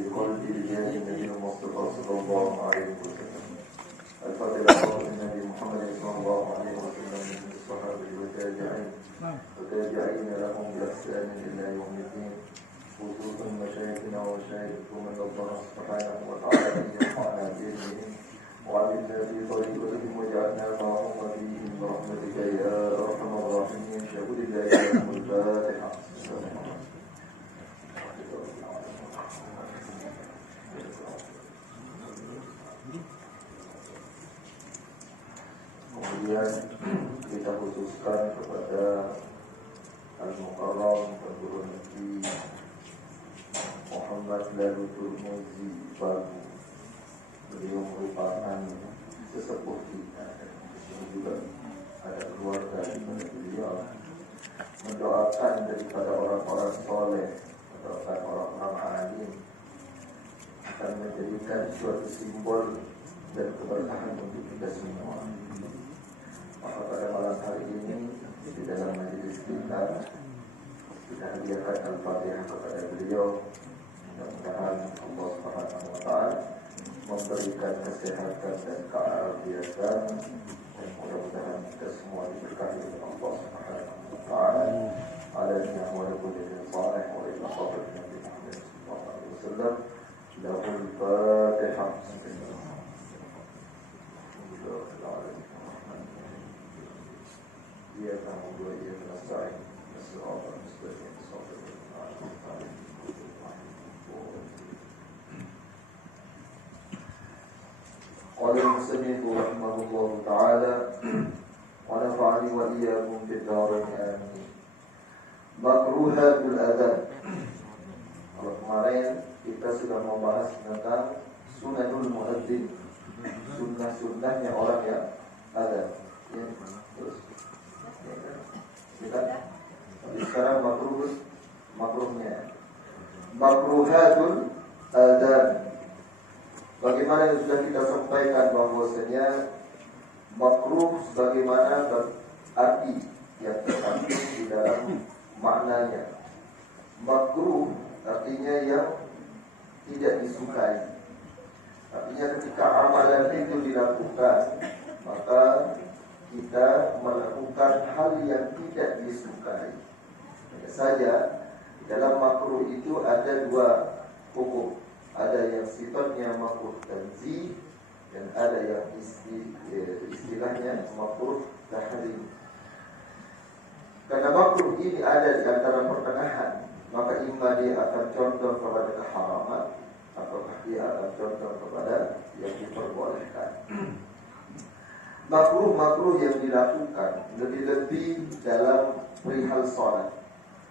بقلب رجال النبي المصطفى صلى الله عليه وسلم. الفاتحة للنبي محمد صلى الله عليه وسلم من الصحابة والتابعين وتابعين لهم بإحسان إلى يوم الدين، خصوصا مشايخنا ومشايخكم من الله سبحانه وتعالى أن ينفعنا بعلمهم وعلمنا في طريقتهم وجعلنا معهم وفيهم برحمتك يا أرحم الراحمين. شهود الله لكم الفاتحة. Kemudian kita khususkan kepada Al-Mukarram Perguruan Negeri Muhammad Lalutul Muzi Bagu. Beliau merupakan sesepuh kita dan juga ada keluarga daripada beliau. Mendoakan daripada orang-orang soleh, mendoakan orang-orang alim akan menjadikan suatu simbol dan keberkahan untuk kita semua. Maka pada malam hari ini di dalam majelis kita hadiahkan Al-Fatihah kepada beliau. Mudah-mudahan Allah Subhanahu wa Ta'ala memberikan kesehatan dan keafiatan, dan mudah-mudahan kita semua diberkahi oleh Allah Subhanahu wa Ta'ala. Alaihi wa kulli salih wa ila sabr Nabi Muhammad sallallahu alaihi wasallam. Lahul Fatihah. Ia kamu dua ia selesai Nasrullah Muslim Qala al-Muslimin rahimahullahu ta'ala wa nafa'ani wa iyyakum bid-darain amin. Makruhatul adzan. Kalau kemarin kita sudah membahas tentang sunanul muadzin, sunnah-sunnahnya orang yang adzan. Ya, terus tapi sekarang makruhnya makruhatul adzan. Bagaimana yang sudah kita sampaikan bahwasanya makruh sebagaimana arti yang terkandung di dalam maknanya. Makruh artinya yang tidak disukai. Artinya ketika amalan itu dilakukan, maka kita melakukan hal yang tidak disukai. Hanya saja dalam makruh itu ada dua hukum. Ada yang sifatnya makruh tanzih dan ada yang istilahnya makruh tahrim. Karena makruh ini ada di antara pertengahan, maka imma dia akan condong kepada keharaman ataukah dia akan condong kepada yang diperbolehkan. Makruh yang dilakukan lebih-lebih dalam perihal sholat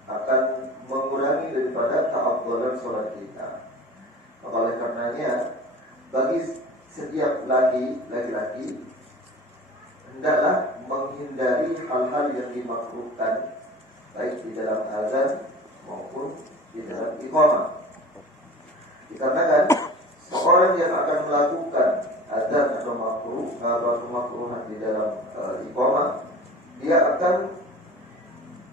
akan mengurangi daripada keafdalan sholat kita. Oleh karenanya, bagi setiap laki-laki hendaklah menghindari hal-hal yang dimakruhkan, baik di dalam azan maupun di dalam iqamah. Dikarenakan seorang yang akan melakukan azan atau makruhan di dalam iqamah, dia akan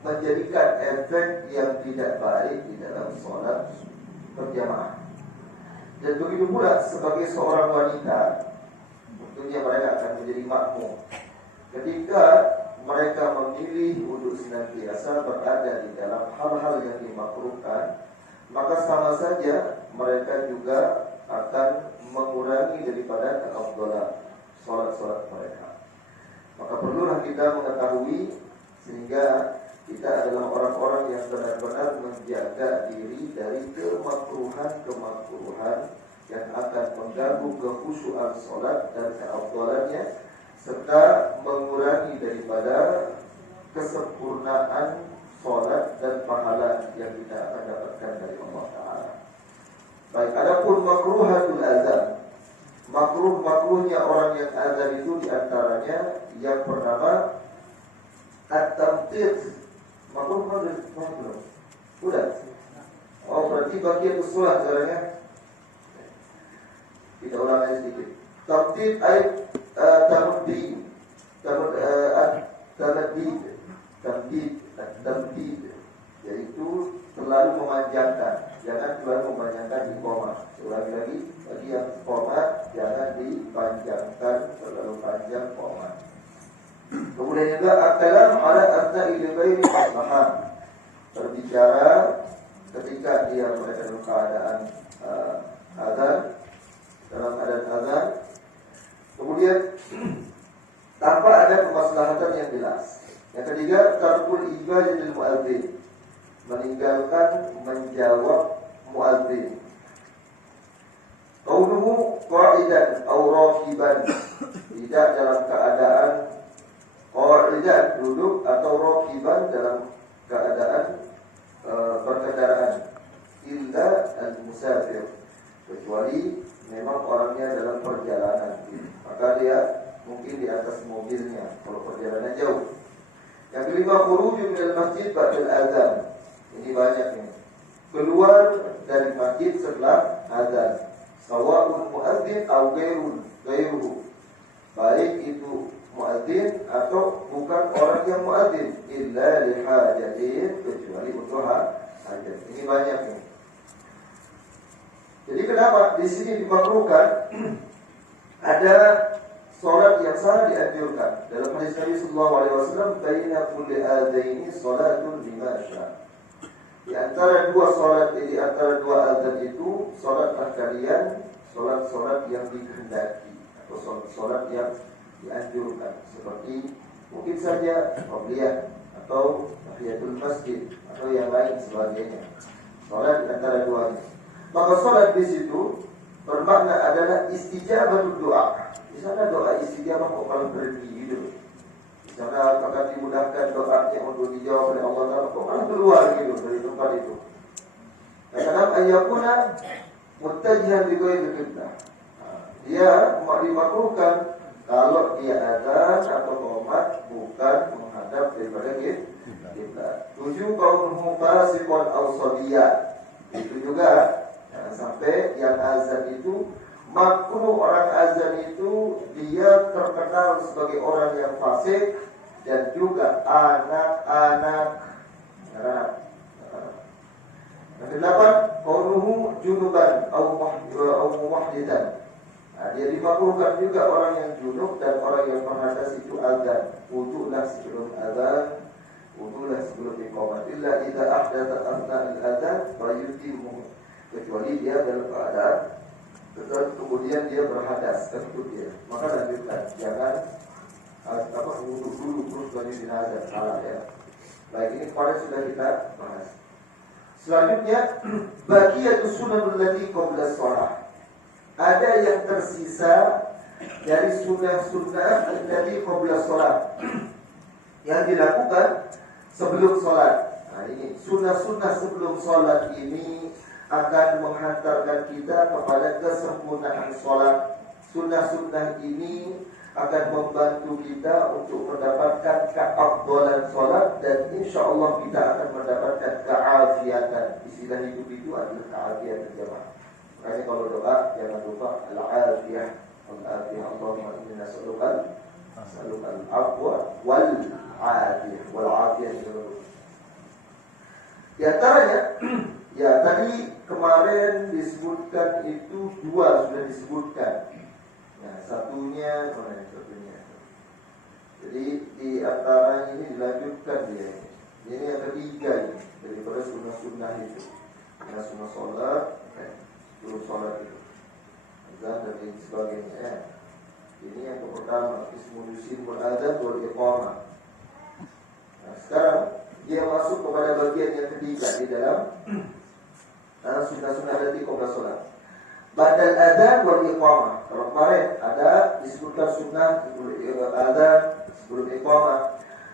menjadikan efek yang tidak baik di dalam sholat berjamaah. Dan begitu pula sebagai seorang wanita, tentunya mereka akan menjadi makmum. Ketika mereka memilih untuk senantiasa berada di dalam hal-hal yang dimakruhkan, maka sama saja mereka juga akan mengurangi daripada keafdalan sholat-sholat mereka. Maka perlulah kita mengetahui sehingga kita adalah orang-orang yang benar-benar menjaga diri dari kemakruhan yang akan mengganggu kekhusyuan sholat dan keafdalannya, serta mengurangi daripada kesempurnaan sholat dan pahala yang kita akan dapatkan dari Allah Ta'ala. Baik, adapun makruhatul azan, makruhnya orang yang azan itu diantaranya yang pertama at-tamtid. Makruh belum? Udah. Oh, berarti bagian usulah caranya. Kita ulangi sedikit. Tamtid ayat tamtid, yaitu terlalu memanjangkan. Jangan terlalu memanjangkan iqamah. memperpanjang qomat. Kemudian juga al-kalam ala asna'i li ghairi maslahat, berbicara ketika dia berada dalam keadaan azan, dalam keadaan azan, kemudian tanpa ada kemaslahatan yang jelas. Yang ketiga, tarkul ibadah muadzin, meninggalkan menjawab muadzin. Qauluhu qa'idan aw rakiban, tidak dalam keadaan qa'idan duduk atau rakiban dalam keadaan berkendaraan, illa al-musafir, kecuali memang orangnya dalam perjalanan, maka dia mungkin di atas mobilnya kalau perjalanan jauh. Yang kelima, khuruju minal masjid ba'dal azan. Ini banyak nih. Keluar dari masjid setelah azan. Sawa'un muadzin aw ghairuhu. Baik itu muadzin atau bukan orang yang muadzin, illa li hajatin, kecuali untuk hajat. Ini banyak nih. Jadi kenapa di sini dimakruhkan ada salat yang sangat dianjurkan. Dalam hadis Nabi sallallahu alaihi wasallam, baina kulli adaini salatun limasya. Di antara dua salat, di antara dua azan itu, salatlah kalian salat-salat yang dikehendaki atau salat yang dianjurkan, seperti mungkin saja qabliyah atau tahiyatul masjid atau yang lain sebagainya. Salat di antara duanya. Maka salat di situ bermakna adalah istijabatul doa. Di sana doa istijabah kok kalau berhenti gitu. Di sana apakah dimudahkan doanya untuk dijawab oleh Allah Taala, kok malah keluar gitu dari tempat itu. Karena ayyakuna muttajihan bi ghairi qiblah. Dia dimakruhkan kalau dia azan atau qomat bukan menghadap daripada kiblat. 7, kaunuhu fasiqan aw sabiyya. Itu juga jangan sampai yang azan itu makruh, orang azan itu dia terkenal sebagai orang yang fasik dan juga anak-anak. Yang kedelapan, kaunuhu junuban au muwahhidan. Dia dimakruhkan juga orang yang junub dan orang yang berhadas itu azan. Wudu'lah sebelum azan, wudu'lah sebelum iqamat. Illa idza ahdatsa asna'al azan fa yutimmu, kecuali dia dalam keadaan kemudian dia berhadas, tentu dia, maka lanjutkan, jangan wudu dulu terus lanjut jenazah, salah ya. Baik, ini kemarin sudah kita bahas. Selanjutnya, baqiyatus sunanul lati qabla shalah. Ada yang tersisa dari sunnah-sunnah allati qabla shalah yang dilakukan sebelum sholat. Nah, ini sunnah-sunnah sebelum sholat ini akan menghantarkan kita kepada kesempurnaan sholat. Sunnah-sunnah ini akan membantu kita untuk mendapatkan keafdalan sholat, dan insya Allah kita akan mendapatkan keafiatan. Istilah hidup itu adalah keafiatan jemaah. Makanya kalau doa jangan lupa al-afiyah, al-afiyah. Allahumma inna nas'aluka al-afwa wal-afiyah, wal-afiyah. Di antaranya ya tadi kemarin disebutkan itu dua sudah disebutkan. Nah, satunya mana yang satunya? Jadi di antara ini dilanjutkan dia. Ini yang ketiga ini daripada sunnah-sunnah itu. Nah, sunnah sholat, sebelum sholat itu, azan dan lain sebagainya. Ya. Ini yang pertama, ismul yusimul adzan wal iqamah. Nah, sekarang dia masuk kepada bagian yang ketiga di dalam sunnah-sunnah tadi qabla sholat. Badal adzan wal iqamah. Kalau kemarin ada disebutkan sunnah sebelum adzan, sebelum iqamah.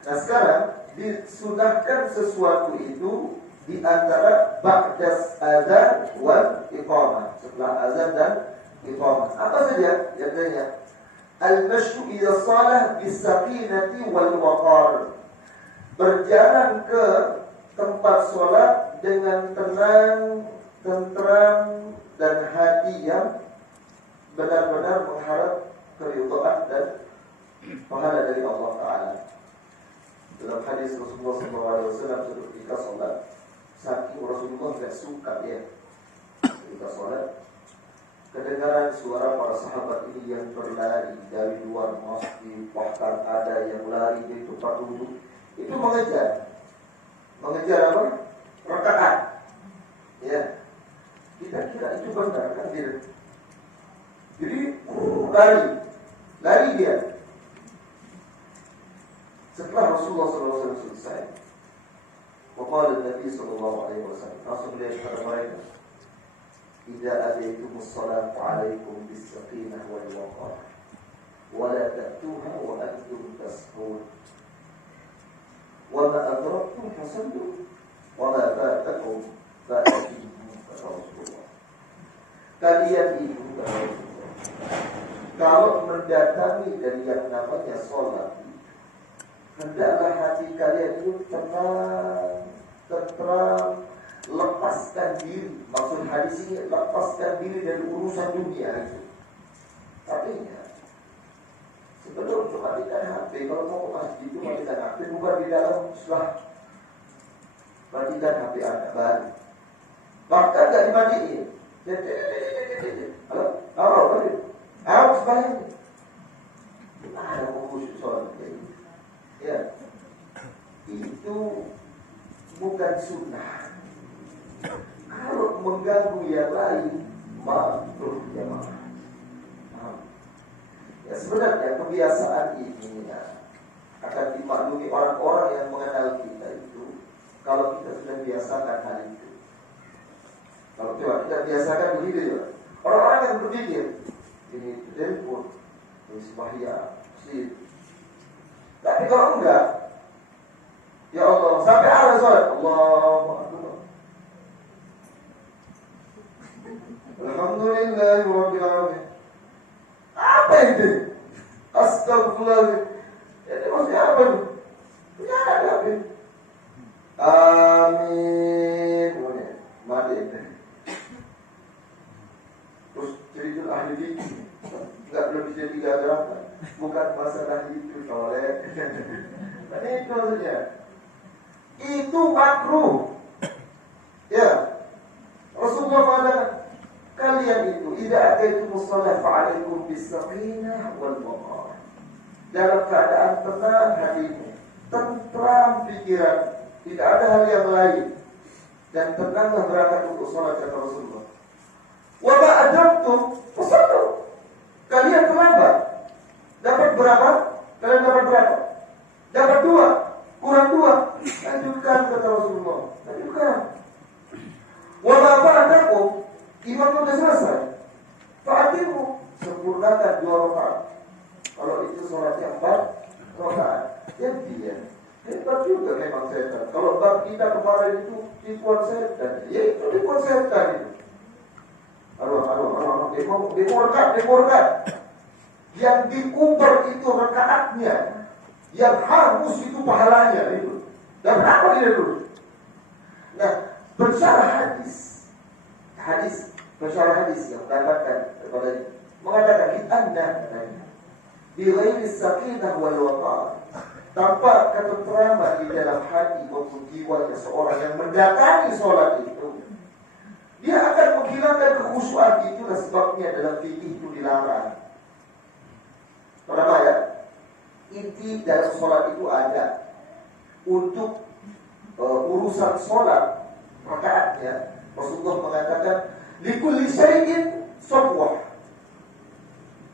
Nah, sekarang disunahkan sesuatu itu di antara ba'das adzan wal iqamah, setelah azan dan iqamah. Apa saja? Contohnya al-mashyu ila shalah bis-sakinati wal waqar. Berjalan ke tempat sholat dengan tenang, tentram, dan hati yang benar-benar mengharap keridhaan dan pahala dari Allah Ta'ala. Dalam hadis Rasulullah SAW ketika sholat, saking Rasulullah tidak suka ya ketika sholat, kedengaran suara para sahabat ini yang berlari dari luar masjid, bahkan ada yang lari dari tempat duduk. Itu mengejar apa? Rakaat. Ya, kita kira itu benar kan dia. Jadi lari dia. Setelah Rasulullah SAW selesai, waqala Nabi SAW, langsung dia kepada mereka, "Idza ataytumus salata 'alaikum bis-sakinah wal waqar, wa la ta'tuha wa antum tasbun. Wa ma adraktum fasallu, wa ma fatakum fa'timu." Kata Rasulullah, kalian itu kalau mendatangi dari yang namanya sholat, hendaklah hati kalian itu tenang, lepaskan diri. Maksud hadis ini, lepaskan diri dari urusan dunia itu. Artinya, sebelum cuma matikan HP, kalau mau ke masjid itu matikan HP, bukan di dalam setelah matikan HP Anda baru. Bahkan gak dimatiin. Halo, harus bayar. Ada khusus soal kayak gitu. Ya, itu bukan sunnah. Kalau mengganggu yang lain, makruh ya maaf. Ya sebenarnya kebiasaan ini akan dimaklumi orang-orang yang mengenal kita itu kalau kita sudah biasakan hal itu. Kalau kita biasakan begitu ya. Orang-orang yang berpikir ini telepon, ini sembahyang, sih. Tapi kalau enggak, ya Allah, sampai ala sholat, Allahu Akbar. Alhamdulillahirabbil alamin. Apa itu? Astagfirullah. Ini maksudnya apa itu? Tidak ada apa. Amin. Mati. Terus cerita ahli fikih, enggak belum bisa digagalkan. Bukan masalah itu soleh. Dan itu maksudnya. Itu makruh. Ya. Rasulullah mengatakan, kalian itu idza ataytumus shalah fa'alaikum bis-sakinah wal waqar. Dalam keadaan tenang hatimu, tentram pikiran, tidak ada hal yang lain, dan tenanglah berangkat untuk salat, kata Rasulullah. Wa ma adraktum fasallu. Kalian terlambat. Dapat berapa? Kalian dapat berapa? Dapat 2, kurang 2. Lanjutkan, kata Rasulullah. Lanjutkan. Wa ma fa'atakum, imam sudah selesai. Fa'atimu, sempurnakan 2 rakaat. Kalau itu sholatnya 4 rakaat, jadi ya hebat juga memang setan. Kalau bab kita kemarin itu tipuan setan, ya itu tipuan setan itu. Dekorkan. Yang diuber itu rakaatnya, yang hangus itu pahalanya itu. Dan berapa dia dulu? Nah, bersyarah hadis yang mengatakan di anda katanya, bi ghairi sakinah wal waqar, tanpa ketentraman di dalam hati maupun jiwanya seorang yang mendatangi sholat itu, dia akan menghilangkan kekhusyuan. Itulah sebabnya dalam fikih itu dilarang. Pertama ya, inti dalam sholat itu ada untuk urusan sholat rakaatnya. Rasulullah mengatakan, likulli syai'in safwah.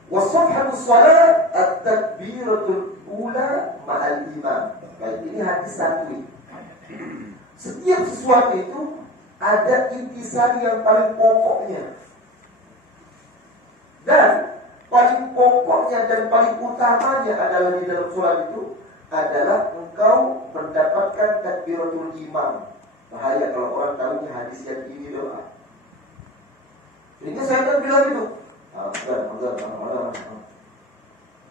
Wasafhatus salat at-takbiratul ula ma'al imam. Baik, ini hadis satu. Setiap sesuatu itu ada intisari yang paling pokoknya. Dan paling pokoknya dan paling utamanya adalah di dalam sholat itu adalah engkau mendapatkan takbiratul imam. Bahaya kalau orang tahunya hadis yang ini doa. Ini saya akan bilang itu.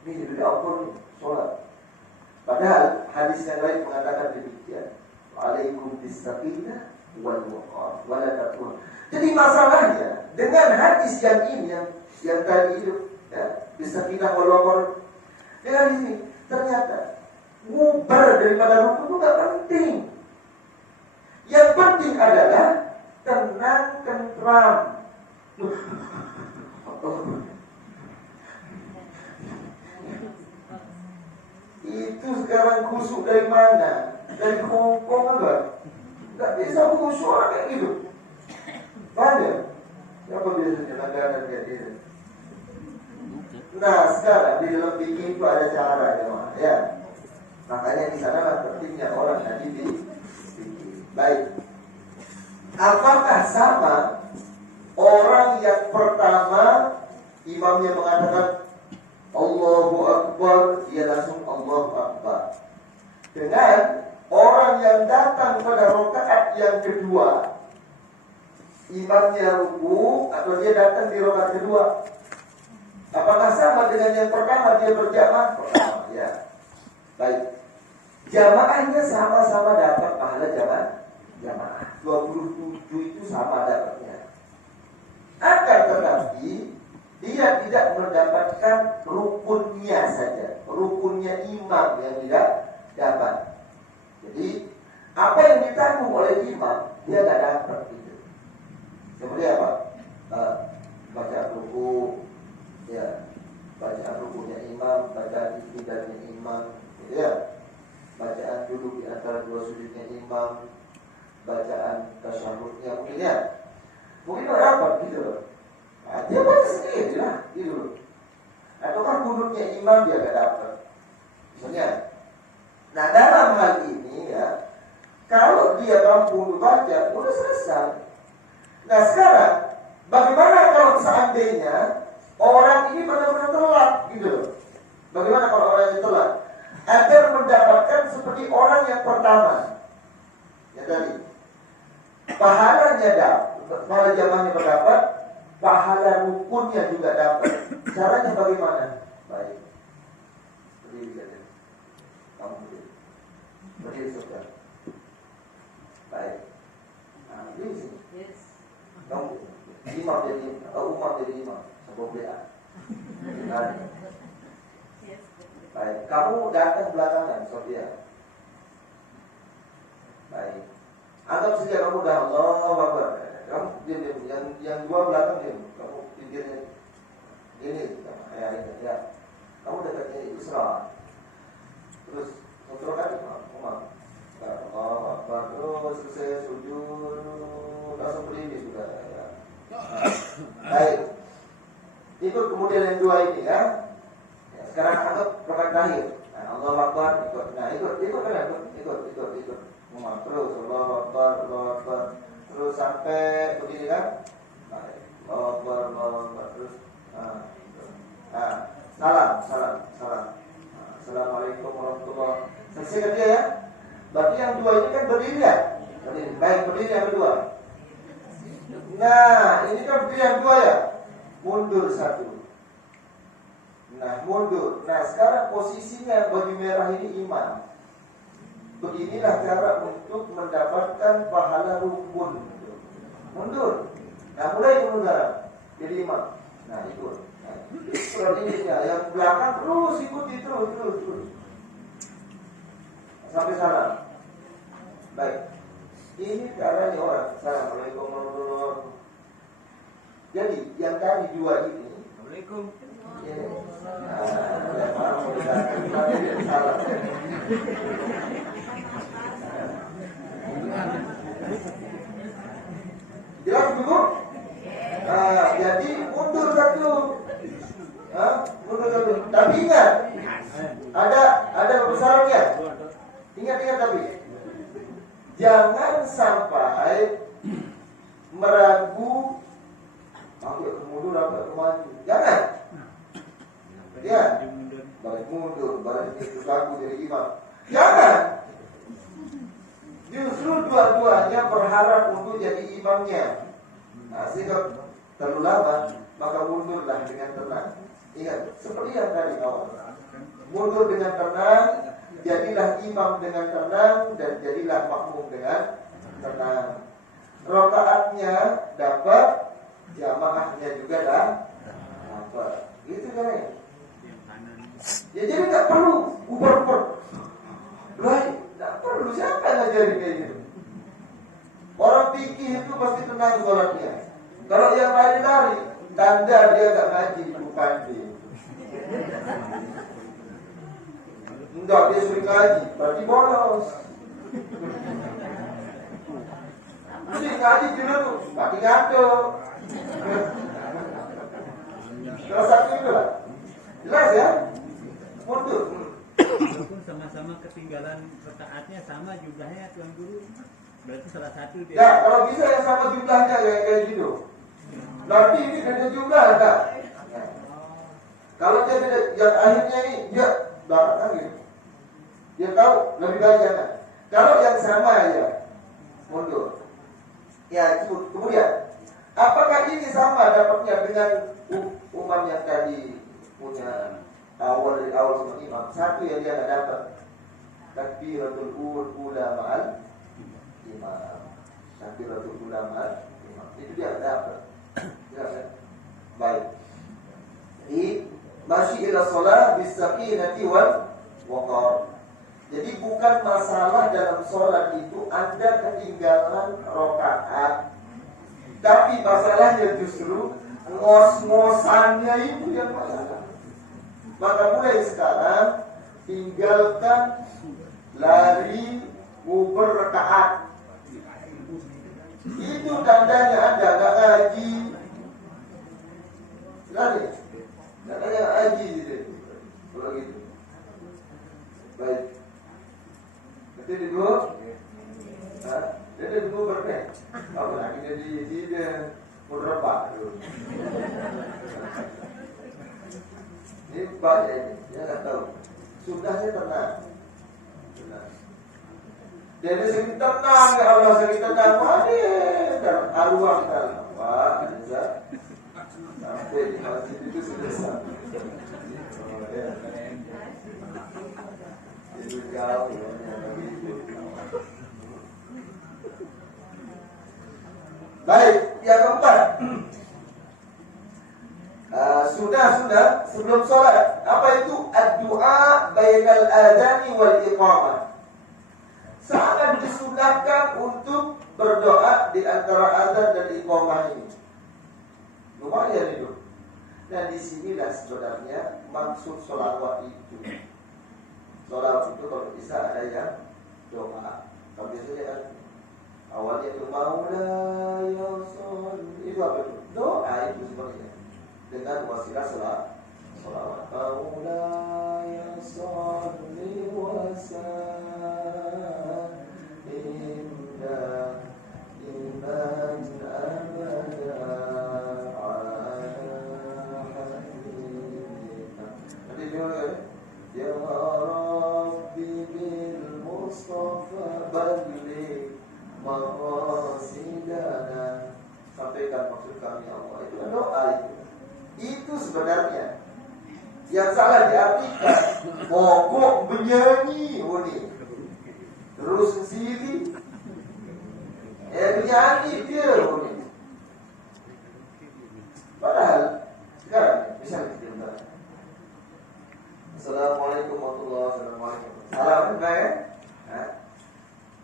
Ini tidak ampun sholat. Padahal hadis yang lain mengatakan demikian. Wa'alaikum bis-sakinah wal waqar wa la taqul. Jadi masalahnya dengan hadis yang ini yang tadi itu ya, bis-sakinah wal waqar, dengan ini ternyata ngubar daripada rukun itu enggak penting. Yang penting adalah tenang, tentram. Itu sekarang khusyuk dari mana? Dari Hongkong apa? Gak bisa khusyuk orang kayak gitu. Paham ya? Siapa biasanya negara kayak gitu? Nah sekarang di dalam bikin itu ada cara ya. Makanya di sana lah pentingnya orang tadi di bikin. Baik. Apakah sama orang yang pertama imamnya mengatakan Allahu Akbar, dia langsung Allahu Akbar, dengan orang yang datang pada rakaat yang kedua, imamnya ruku atau dia datang di rakaat kedua, apakah sama dengan yang pertama dia berjamaah? Pertama, ya. Baik. Jamaahnya sama-sama dapat pahala jamaah. 27 itu sama dapatnya. Akan tetapi dia tidak mendapatkan rukunnya saja, rukunnya imam yang tidak dapat. Jadi apa yang ditanggung oleh imam dia tidak dapat gitu. Seperti apa? Baca ruku, ya, bacaan rukunya imam, bacaan istidalnya imam, gitu ya. Bacaan duduk di antara dua sujudnya imam, bacaan tasyahudnya mungkin ya. Mungkin tidak dapat gitu loh. Nah, dia baca sendiri lah, gitu loh. Ataukah kunutnya imam dia tidak dapat. Misalnya, nah dalam hal ini ya, kalau dia mampu baca, udah selesai. Nah sekarang, bagaimana kalau seandainya orang ini benar-benar telat, gitu loh. Bagaimana kalau orang ini telat? Agar mendapatkan seperti orang yang pertama. Ya tadi, pahalanya dapat, pahala jamaahnya mendapat, pahala rukunnya juga dapat. Caranya bagaimana? Baik. Berdiri saja. Kamu berdiri. Berdiri saja. Baik. Nah, berdiri sini. Yes. Kamu imam jadi umat jadi imam. Sebuah beda. Baik. Kamu datang belakangan, Sofia. Baik. Anggap saja kamu dah Allah Akbar. Kamu diam. Yang dua belakang diam. Kamu pinggirnya ini, ya. Kamu dekatnya itu serah. Terus kontrol kan, Allah Akbar. Terus selesai sujud, langsung berdiri sudah. Ya. Baik. Ikut kemudian yang dua ini ya. Sekarang anggap rakaat terakhir. Nah, Allahu Akbar ikut. Nah, ikut ikut. Terus Allahu Akbar. Terus sampai begini kan? Baik. Allahu Akbar. Terus salam. Assalamualaikum warahmatullahi wabarakatuh. Selesai kan dia ya? Berarti yang dua ini kan berdiri ya? Berdiri. Baik, berdiri yang kedua. Nah, ini kan berdiri yang dua ya? Mundur satu. Nah, mundur. Nah, sekarang posisinya baju merah ini imam. Beginilah cara untuk mendapatkan pahala rukun. Mundur. Nah, mulai mundur. Jadi imam. Nah, ikut. Nah, ini ya. Yang belakang terus ikuti terus. Sampai salam. Baik. Ini caranya orang. Assalamualaikum warahmatullahi wabarakatuh. Jadi, yang tadi dua ini. Assalamualaikum. Jelas dulu? Jadi mundur satu. Tapi ingat, ada besarannya. Ingat tapi jangan sampai meragu. Aku mundur apa maju. Jangan. Ya, balik mundur, balik itu aku jadi imam. Jangan. Justru dua-duanya berharap untuk jadi imamnya. Nah, sehingga terlalu lama, maka mundurlah dengan tenang. Ingat, seperti yang tadi awal. Mundur dengan tenang, jadilah imam dengan tenang, dan jadilah makmum dengan tenang. Rakaatnya dapat, jamaahnya juga dapat. Gitu kan ya? Ya jadi nggak perlu uber-uber. Baik, nggak perlu. Siapa yang ngajarin kayak gitu? Orang fikih itu pasti tenang sholatnya. Kalau yang lari-lari, Tanda dia gak ngaji bukan dia. Enggak, dia sering ngaji, berarti bolos. Mesti ngaji dulu, tapi ngantuk. Salah satu itu lah. Jelas ya? Mundur. Walaupun sama-sama ketinggalan rakaatnya sama jumlahnya Tuan Guru, berarti salah satu dia. Ya, kalau bisa yang sama jumlahnya kayak gitu. Nanti ini beda jumlah enggak? Kalau dia beda, yang akhirnya ini dia belakang lagi. Dia tahu lebih banyak kan? Kalau yang sama ya mundur. Ya, kemudian apakah ini sama dapatnya dengan umat yang tadi punya awal dari awal sama imam? Satu yang dia nggak dapat takbiratul ula ma'al imam. Takbiratul ula ma'al imam. Itu dia nggak dapat. Ya kan? Baik. Jadi masih ila shalah bisakinati wal waqar. Jadi bukan masalah dalam sholat itu Anda ketinggalan rakaat, tapi masalahnya justru ngos-ngosannya itu yang masalah. Maka mulai sekarang tinggalkan lari nguber rakaat. Itu tandanya Anda gak ngaji. Lari, tandanya ngaji gitu. Kalau gitu. Baik. Jadi dulu, jadi dulu berapa? Apa lagi jadi dia berapa dulu? Ini banyak ini, dia nggak tahu. Sudahnya tenang. Jadi sering tenang, ya Allah sering tenang. Mari dalam aruang dalam. Wah, bisa sampai di masjid itu sudah sampai. Oh, ya. Itu jauh. Baik, yang keempat. Sudah sebelum sholat. Apa itu? Ad-du'a bainal adani wal iqamah. Sangat disunahkan untuk berdoa di antara azan dan iqamah ini. Lumayan itu. Nah, disinilah sebenarnya maksud sholawat itu. Sholawat itu kalau bisa ada yang doa. Kalau biasanya kan awalnya itu Maulaya sholli, itu apa itu? Doa itu sebenarnya dengan wasilah sholawat. Maulaya sholli wa sallim iman abada ala habibika. Nanti dia ya Rabbi bil Mustafa balligh maqasidana, sampaikan maksud kami Allah. Itu doa itu. Itu sebenarnya yang salah diartikan. Mogok menyanyi, ini terus sendiri. Menyanyi dia, ini. Padahal sekarang misalnya kita dengar Assalamualaikum warahmatullahi wabarakatuh. Salam enggak ya?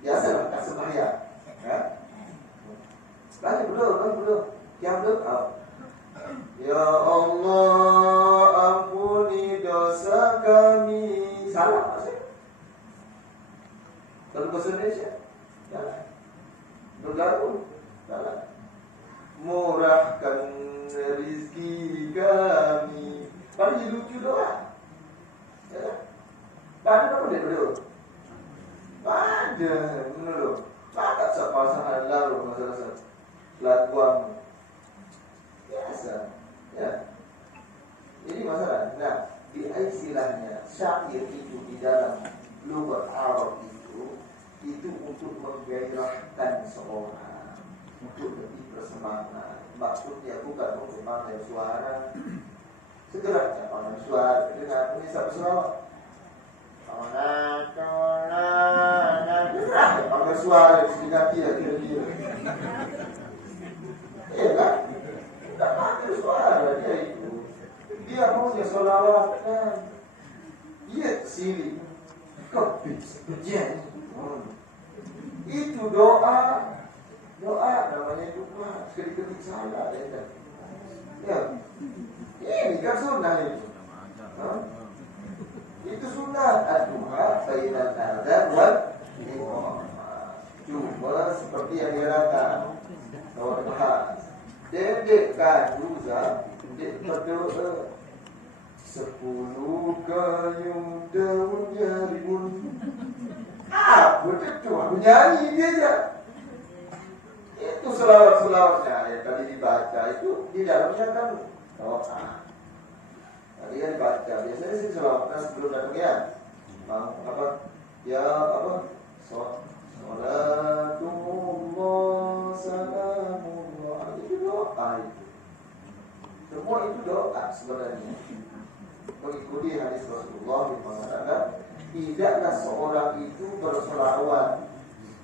Biasa lah, tak sembahyang. Baca belum? Yang belum? Ya Allah, ampuni dosa kami. Salah maksudnya. Dalam bahasa Indonesia? Salah. Bergabung? Salah. Murahkan rezeki kami. Paling lucu doa. Ya. Ada apa dia berdua? Ada, menurut. Maka pasangan lalu masalah laguan biasa, ya. Ini masalah. Nah, di istilahnya syair itu di dalam lughat Arab itu untuk menggairahkan seorang, untuk lebih bersemangat. Maksudnya bukan untuk pakai suara. Segera pakai suara dengan bisa bersuara. Pakai suara diganti ya kira-kira. Iya kan? Tak pakai suara dia itu. Dia maunya sholawatkan. Dia sini. Kau berjanji. Itu doa namanya doa. Ketik salah ya kan? Ya Ini kan sunnah itu. Itu sunnah ad-duha bainal adzan wal iqamah. Cuma seperti yang dikatakan bahwa dedek kaduza, dedek berdoa 10 gayung daun jarimun. Betul, aku nyanyi dia aja. Itu selawat-selawatnya yang tadi dibaca itu di dalamnya kan doa. Tadi yang dibaca biasanya sih selawatnya sebelum datangnya. Apa? Ya apa? Salatullah salamullah. Itu doa itu. Semua itu doa sebenarnya. Mengikuti hadis Rasulullah yang mengatakan tidaklah seorang itu berselawat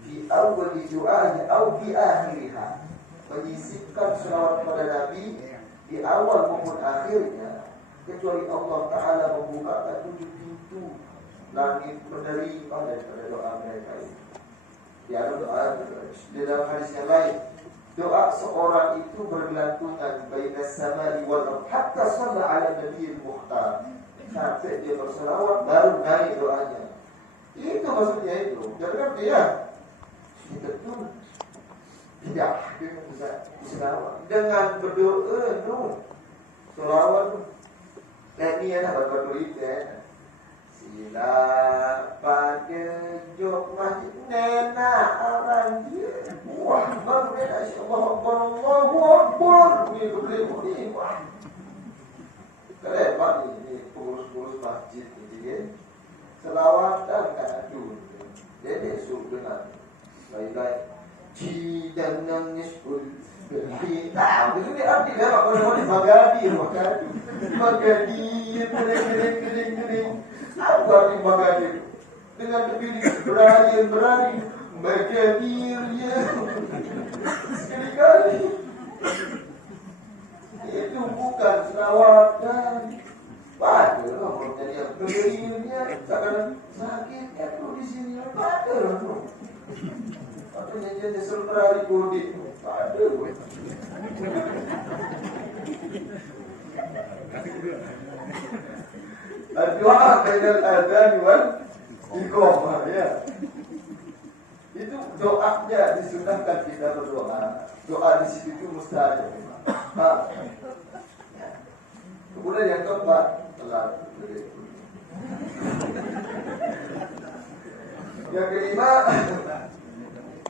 di awal doanya atau di akhirnya, menyisipkan selawat kepada Nabi di awal maupun akhirnya, kecuali Allah Ta'ala membukakan 7 pintu langit menerima daripada doa mereka itu. Ya, doa di dalam hadis yang lain, doa seorang itu bergelantungan baina samai wal ardh hatta shalla ala nabiyil muhtar, sampai dia berselawat baru naik doanya. Itu maksudnya itu. Jangan dia itu tidak bisa selawat dengan berdoa tu selawat ini ada beberapa tulisan sila pada jok masjid nena orang dia wah baru dia Allahu Akbar ni boleh wah keren ini pengurus masjid ini selawatan kan tu dia suruh dengan baik-baik dan nangis pun berhita. Itu dia arti dalam mana-mana magadi. Kering. Apa arti magadi itu? Dengan dipilih berani magadir ya. Sekali-kali. Itu bukan selawatan. Waduh, kalau jadi yang berdirinya takkan sakitnya tuh di sini. Waduh. Apa yang disuruh berari kudik? Waduh. Doa bainal adzan wal iqamah ya. Itu doanya disunahkan kita berdoa. Doa di situ itu mustahil. Kemudian yang keempat yang kelima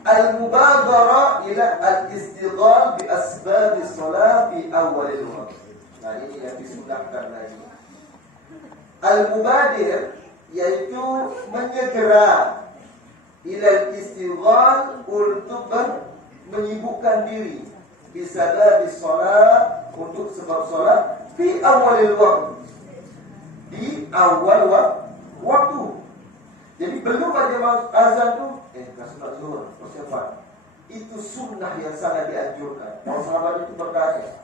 al-mubadara ila al-istighal bi asbab as-salat fi awal al-waqt. Nah, ini yang disunahkan lagi. Al-mubadir yaitu menyegera ila al-istighal untuk menyibukkan diri bi sabab as-salat untuk sebab salat fi awal al-waqt. Di awal waktu. Jadi belum ada azan tu sunat zuhur, persiapan. Itu sunnah yang sangat dianjurkan. Para sahabat itu bertanya,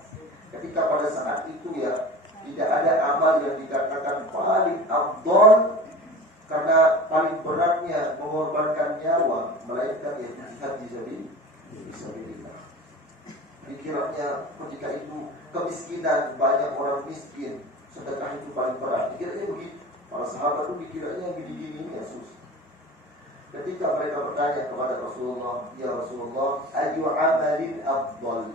ketika pada saat itu ya tidak ada amal yang dikatakan paling afdal karena paling beratnya mengorbankan nyawa, melainkan ya jihad fisabilillah. Dikiranya ketika itu kemiskinan, banyak orang miskin, sedekah itu paling berat. Dikiranya begitu. Para sahabat itu dikiranya gini-gini ya susah. Ketika mereka bertanya kepada Rasulullah, ya Rasulullah, ayu amalin afdal?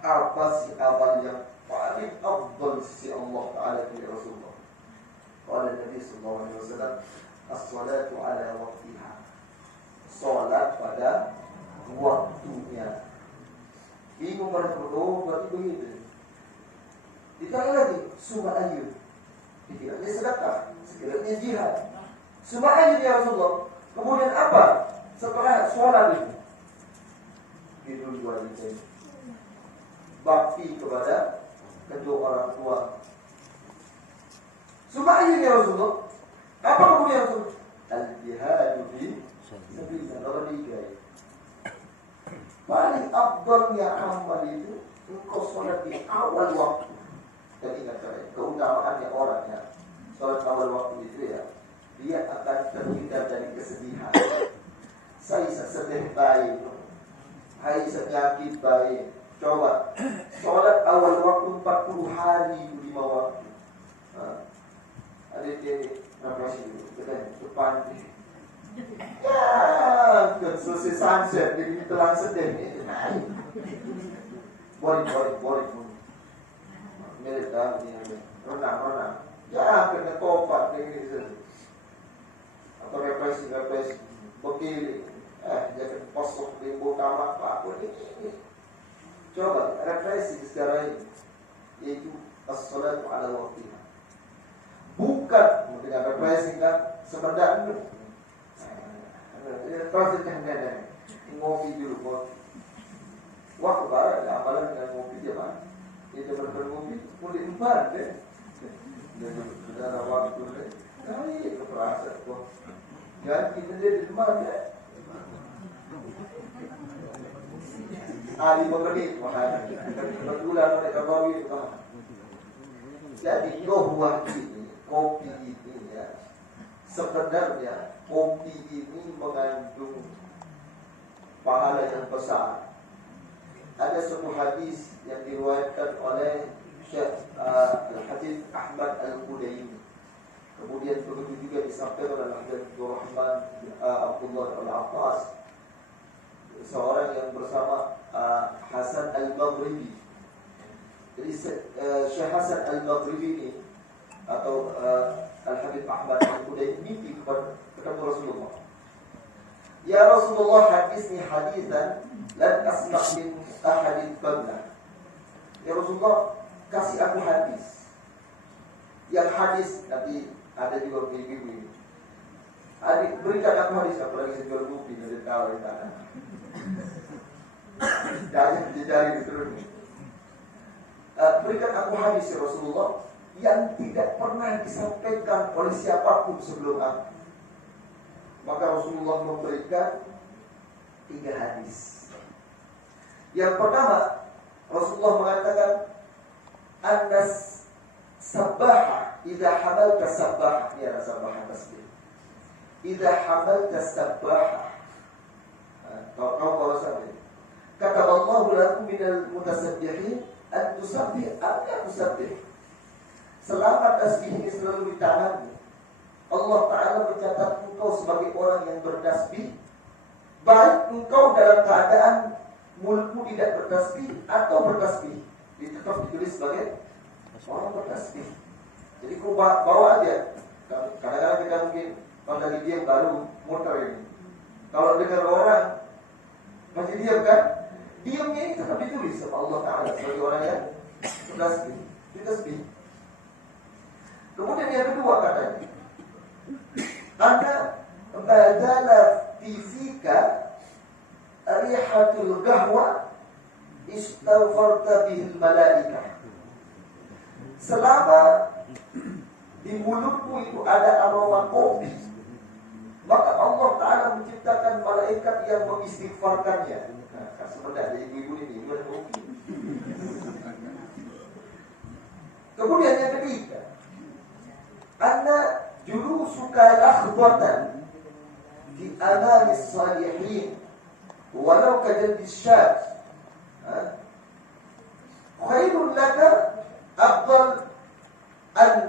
Apa sih amal yang paling afdal sisi Allah Ta'ala ya Rasulullah? Qala Nabi sallallahu alaihi wasallam, as-salatu ala waqtiha. Salat pada waktunya. Bingung mereka berdoa berarti begitu. Ditanya lagi, summa ayu? Dikiranya sedekah, sekiranya jihad. Summa ayu ya Rasulullah? Kemudian apa setelah sholat itu? Itu dua ini. Bakti kepada kedua orang tua. Subhanallah ya Rasulullah. Apa kemudian Rasulullah? Al-jihadu fi sabilillah. Paling afdalnya amal itu engkau sholat di awal waktu. Dan ingat saya, keutamaannya orangnya sholat awal waktu itu ya, dia akan terhindar dari kesedihan. Saya sedih baik, saya sakit baik. Coba sholat awal waktu 40 Ya, selesai sunset jadi telang sedih ini naik. Boring. Mirip dah ini renang. Ya, kena topak ini sini. Atau represi begini. Jadi kosong di kamar apa ini. Coba represi secara ini, yaitu as-salatu ala waqtiha. Bukan dengan represi kan sebenarnya. Prosesnya ngopi dulu kok. Waktu barat ada apalah dengan ngopi dia mah. Dia berngopi boleh empat deh. Dia ada waktu deh. Ini keperasaan kok. Ganti dia di rumah deh. Ali menit mahal. Berbulan mereka bawa itu mah. Jadi kopi ini ya. Sebenarnya kopi ini mengandung pahala yang besar. Ada sebuah hadis yang diriwayatkan oleh Syekh Al-Hadith Ahmad Al-Qudaimi. Kemudian begitu juga disampaikan oleh Abdul Rahman Abdullah Al-Abbas, seorang yang bersama Hasan Al-Maghribi. Jadi Syekh Hasan Al-Maghribi ini atau Al-Habib Ahmad Al-Qudaimi mimpi ketemu Rasulullah. Ya Rasulullah, hadisni hadisan lan asma' min ahadin qabla. Ya Rasulullah, kasih aku hadis. Yang hadis nanti ada juga ibu-ibu ini. Adik, berikan aku hadis, aku lagi sejual kopi dari tahu di tanah. Jari diterus. Berikan aku hadis ya Rasulullah yang tidak pernah disampaikan oleh siapapun sebelum aku. Maka Rasulullah memberikan 3 hadis. Yang pertama, Rasulullah mengatakan, Annas sabbaha idza hamalta sabbaha, ya sabbaha tasbih. Idza hamalta sabbaha. Kau sampai. Kata Allah lakum minal mutasabbihin an tusabbih am la tusabbih. Selama tasbih ini selalu di tanganmu, Allah Ta'ala mencatat engkau sebagai orang yang bertasbih, baik engkau dalam keadaan mulutmu tidak bertasbih atau bertasbih, tetap ditulis sebagai orang bertasbih. Jadi kau bawa aja. Kadang-kadang kita mungkin kalau lagi diam baru muter ini. Kalau dengar orang masih diam kan, diamnya ini tetap ditulis sama Allah Ta'ala sebagai orang yang bertasbih. Kemudian yang kedua katanya, Anda badala fizika rihatul qahwa istaghfarta bihil malaikah. Selama di mulutmu itu ada aroma kopi, maka Allah Ta'ala menciptakan malaikat yang mengistighfarkannya. Nah, sebenarnya ibu-ibu ini bukan kopi. Kemudian yang ketiga, Anna julusuka lakhbatan di analis salihin walau kajadis syad khairun laka afdal an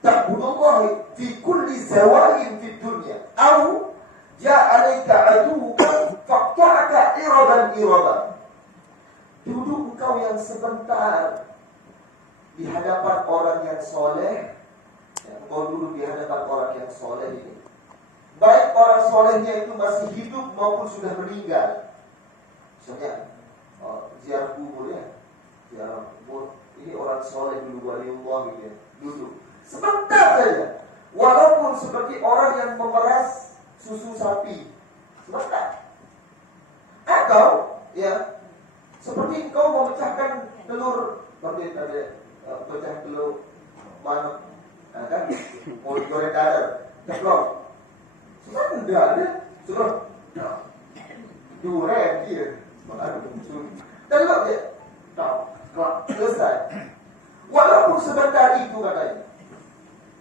ta'budullah fi kulli zawalin fi dunya aw ja'alaika aduka faqta'aka iradan. Duduk engkau yang sebentar di hadapan orang yang soleh. Kau dulu di hadapan orang yang soleh ini, baik orang solehnya itu masih hidup maupun sudah meninggal. Misalnya ziarah kubur ya, ziarah kubur. Ini orang soleh dulu, waliullah gitu ya, duduk sebentar saja, walaupun seperti orang yang memeras susu sapi, sebentar. Atau ya seperti engkau memecahkan telur, seperti tadi pecah telur mana? Kan mau goreng dadar, ceplok. Sudah ada, sudah. Durian dia, telur dia, selesai. Walaupun sebentar itu katanya,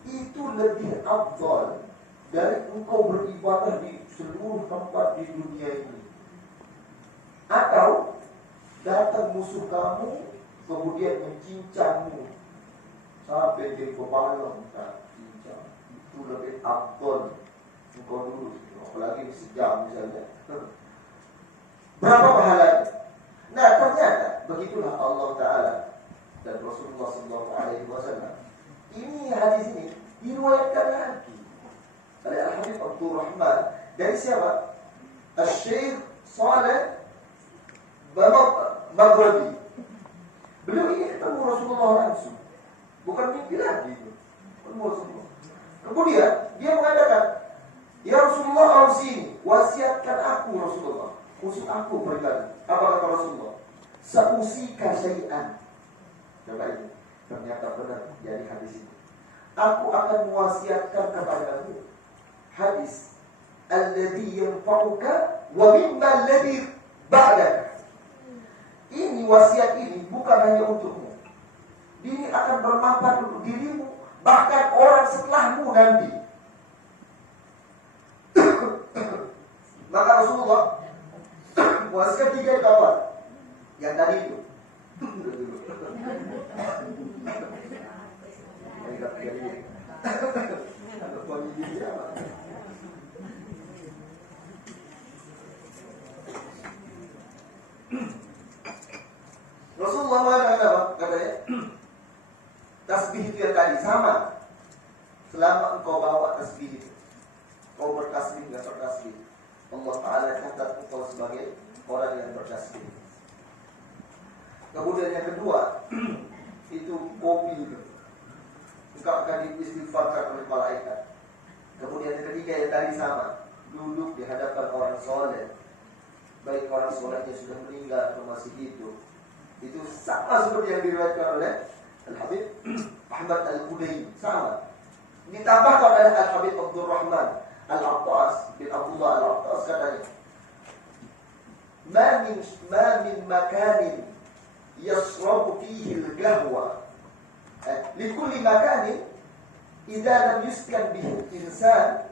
itu lebih afdal dari engkau beribadah di seluruh tempat di dunia ini. Atau datang musuh kamu kemudian mencincangmu sampai jadi kepala cincang, itu lebih afdal engkau dulu, apalagi sejam misalnya. Berapa pahalanya? Nah ternyata begitulah Allah Ta'ala dan Rasulullah SAW. Ini hadis ini diriwayatkan lagi oleh Al-Habib Abdul Rahman dari siapa? Al-Syekh Saleh Maghribi. Beliau ini ketemu Rasulullah langsung, bukan mimpi lagi. Ketemu Rasulullah. Kemudian dia mengatakan, ya Rasulullah ausini, wasiatkan aku Rasulullah, usul aku berikan. Apa kata Rasulullah? Sausika syai'an. Coba ini, ternyata benar jadi hadis ini. Aku akan mewasiatkan kepadamu hadis alladhi yanfa'uka wa mimma alladhi ba'daka. Ini wasiat ini bukan hanya untukmu. Ini akan bermanfaat untuk dirimu, bahkan orang setelahmu nanti. Maka Rasulullah wasiat 3 kawan. Yang tadi itu. Rasulullah mengatakan apa? Katanya, tasbih itu yang tadi sama. Selama engkau bawa tasbih itu, kau bertasbih nggak bertasbih, Allah Ta'ala catat engkau sebagai orang yang bertasbih. Kemudian yang kedua, itu kopi itu, engkau akan diistighfarkan oleh malaikat. Kemudian yang ketiga yang tadi sama, duduk di hadapan orang soleh, baik orang soleh yang sudah meninggal atau masih hidup. Itu sama seperti yang diriwayatkan oleh Al-Habib Ahmad Al-Qudayi, sama. Ditambahkan oleh Al-Habib Abdul Rahman Al-Attas bin Abdullah Al-Attas, katanya, ma min makanin yasrabu fihi al-qahwa likulli makanin idza lam yuskan bihi insan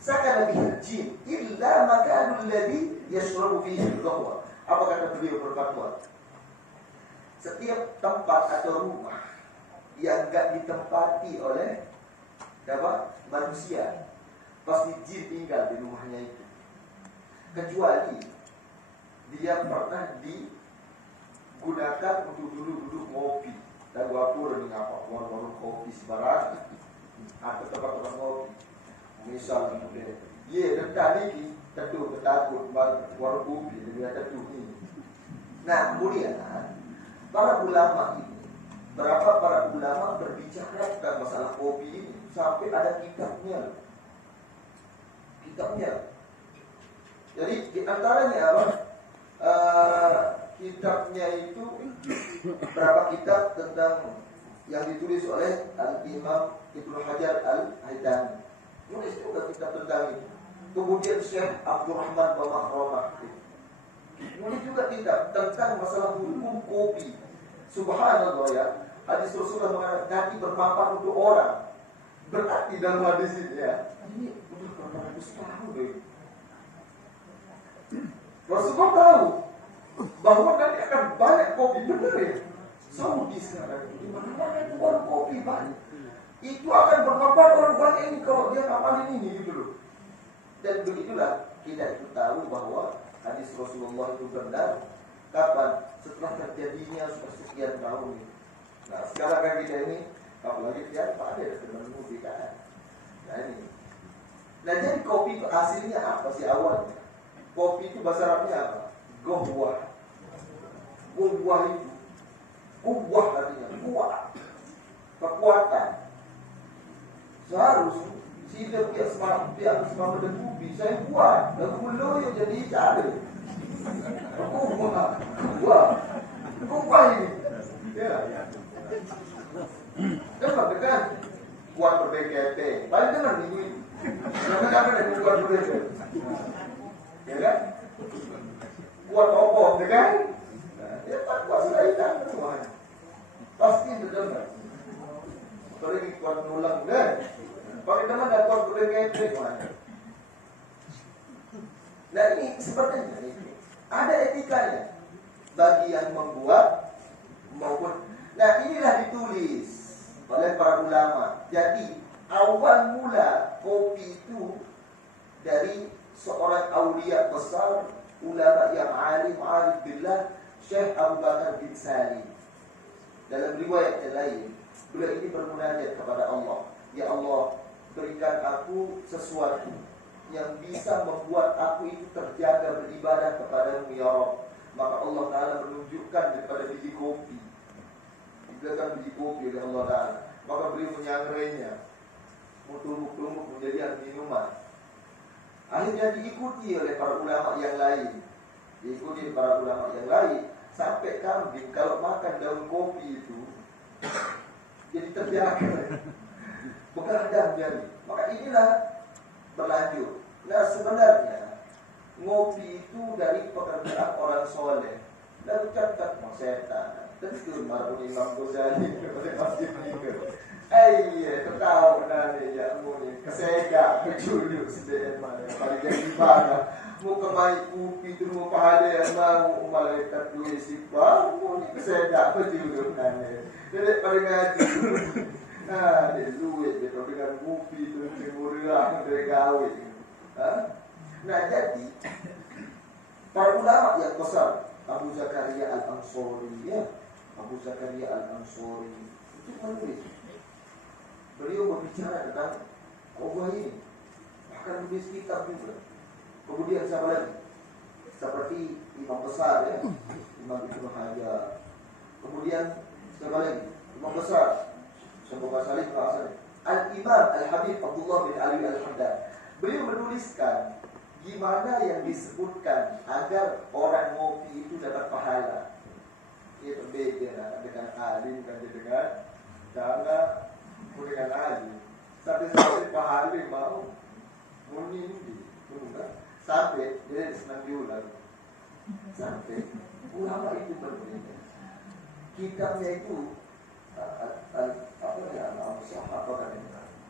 sakana bihi al-jin illa makanul ladhi yasrabu fihi al-qahwa. Apa kata beliau berfatwa? Setiap tempat atau rumah yang enggak ditempati oleh manusia, pasti jin tinggal di rumahnya itu. Kecuali dia pernah digunakan untuk duduk ngopi. Dan waktu ini apa? Warung kopi sembarangan atau tempat-tempat ngopi. Misal dan tadi tentu ketakut warung kopi dia tentu ini. Nah kemudian para ulama ini, berapa para ulama berbicara tentang masalah kopi ini sampai ada kitabnya. Jadi di antaranya apa? Kitabnya itu berapa kitab tentang yang ditulis oleh Al-Imam Ibnu Hajar Al-Haytami. Nulis juga kitab tentang itu. Kemudian Syekh Abdurrahman Bamahromah nulis juga kitab tentang masalah hukum kopi. Subhanallah ya, hadis Rasulullah mengatakan nanti bermanfaat untuk orang. Berarti dalam hadis ini ya, ini udah berapa ratus tahun deh. Rasulullah tahu bahwa nanti akan banyak kopi, benar ya? Saudi sekarang di mana-mana itu warung kopi banyak. Itu akan bermanfaat orang banyak ini kalau dia ngapalin ini gitu loh. Dan begitulah kita itu tahu bahwa hadis Rasulullah itu benar. Kapan? Setelah terjadinya sudah sekian tahun. Nah sekarang kan kita ini, apalagi dia ada temanmu di kan. Nah ini. Nah jadi kopi itu hasilnya apa sih awalnya? Kopi itu bahasa Arabnya apa? Gohwah. Gohwah itu, kuwah artinya kuat, kekuatan. Seharusnya sila pihak semangat dan kubi saya kuat. Dan kemudian jadi cari. Kuwah ini. Ya. Dengar kan? Kuat ber-BKP. Paling dengar minggu ini. Jangan ada kuat ber-BKP. Ya kan? Kuat apa? Ya kan? Ya tak kuat selaitan semuanya. Pasti dengar. Kalau ini kuat nulang kan? Kalau dengar ada kuat ber-BKP semuanya. Nah ini sepertinya ini. Ada etikanya bagi yang membuat maupun. Nah inilah ditulis oleh para ulama. Jadi awal mula kopi itu dari seorang aulia besar, ulama yang alim arif billah, Syekh Abu Bakar bin Salim. Dalam riwayat yang lain, beliau ini bermunajat kepada Allah, ya Allah, berikan aku sesuatu yang bisa membuat aku itu terjaga beribadah kepadamu ya Rabb. Maka Allah Ta'ala menunjukkan daripada biji kopi, diberikan biji kopi oleh Allah Ta'ala. Maka beliau menyangrainya, tumbuk-tumbuk menjadi minuman. Akhirnya diikuti oleh para ulama yang lain, sampai kambing kalau makan daun kopi itu jadi terjaga, begadang jadi. Maka inilah berlanjut. Nah sebenarnya ngopi itu dari pekerjaan orang soleh. Lalu catat setan, tentu marun Imam Ghazali masjid ini. Ketahu nanti ya muni kesega kejulu sedih mana paling jadi mana mau kemai kopi tu mau pahala yang mau malaikat duit sifar muni kesega kejulu nanti jadi paling ngaji dia duit dia dengan kopi tu murah dari gawe. Nah jadi para ulama yang besar, Abu Zakaria Al-Ansori itu menulis. Beliau berbicara tentang Allah ini, bahkan menulis kitab juga. Kemudian siapa lagi? Seperti imam besar ya, Imam Ibnu Hajar. Kemudian siapa lagi? Imam besar, semoga saling bahasa Al-Imam Al-Habib Abdullah bin Ali Al-Haddad. Beliau menuliskan gimana yang disebutkan agar orang ngopi itu dapat pahala. Ia berbeda dengan alim dan dengan dana. Dengan alim sampai pahala mau menindi sampai dia senang diulang sampai ulama itu berbeda. Kitabnya itu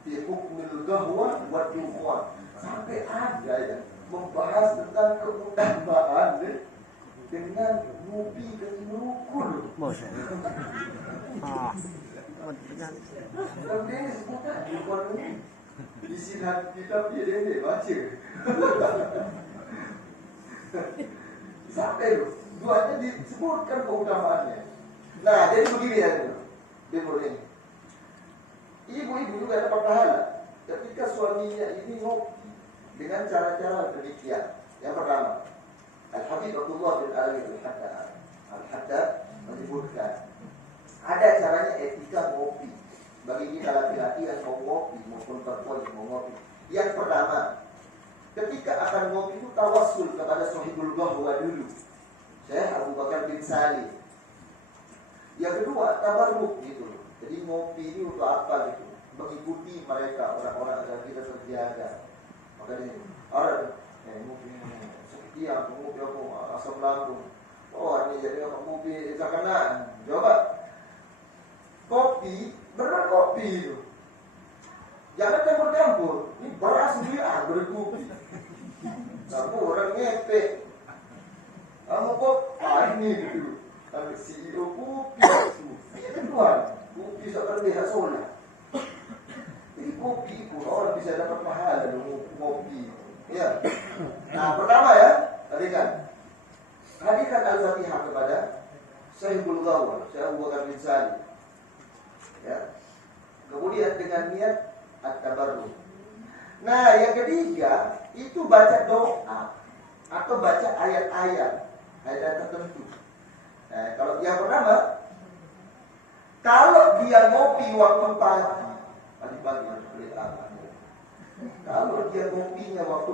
fi hukmil qahwa wa dukhwan, sampai ada ya membahas tentang keutamaan dengan ngopi dan nukul. Tapi ini sebutan bukan isi hati kitab dia baca. Sampai duanya disebutkan keutamaannya. Nah, jadi begini ya, ini. Ibu-ibu juga dapat pahala ketika suaminya ini ngopi dengan cara-cara demikian. Yang pertama, Al-Habib Abdullah bin Ali Al-Haddad menyebutkan ada caranya etika ngopi bagi kita laki-laki yang mau ngopi maupun perempuan yang mau ngopi. Yang pertama, ketika akan ngopi itu tawassul kepada sahibul ghahwa dulu, Syekh Abu Bakar bin Salim. Yang kedua, tabarruk gitu. Jadi ngopi ini untuk apa gitu? Mengikuti mereka orang-orang agar kita terjaga. Makanya orang ngopi sekian, ngopi apa asam lambung. Oh ini jadi apa ngopi terkena. Coba kopi, benar kopi itu. Jangan campur-campur. Ini beras dia berkopi. Kamu orang ngepek. Kamu kok ini gitu. Tapi CEO kopi itu tuan. Kopi seperti hasola. Jadi kopi pun orang bisa dapat pahala dengan kopi. Ya. Nah pertama ya, tadi kan hadirkan Al-Fatihah kepada Sahibul Ghawal, Syekh Abu Bakar bin Salim. Ya. Kemudian dengan niat at-tabarruk. Nah, yang ketiga itu baca doa atau baca ayat-ayat tertentu. Nah, kalau yang pertama, kalau dia ngopi waktu pagi boleh apa? Kalau dia ngopinya waktu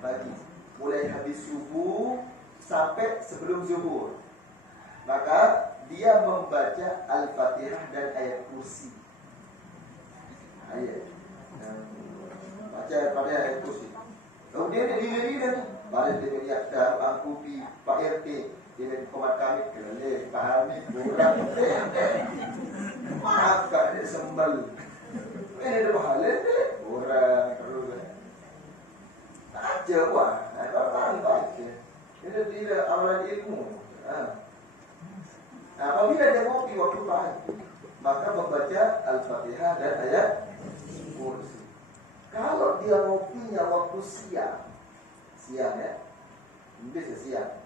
pagi, mulai habis subuh sampai sebelum zuhur, maka dia membaca Al-Fatihah dan ayat kursi. Ayat. Baca ayat kursi. Kemudian dia diri-diri balik dia lihat angkupi Pak RT dia komat kami kelele pahami kurang maaf kak dia sembal ini ada pahala orang terus aja wah orang baca ini tidak amalan ilmu. Apabila dia ngopi waktu pagi, maka membaca Al-Fatihah dan ayat kursi. Kalau dia ngopinya waktu siang ya, bisa siang,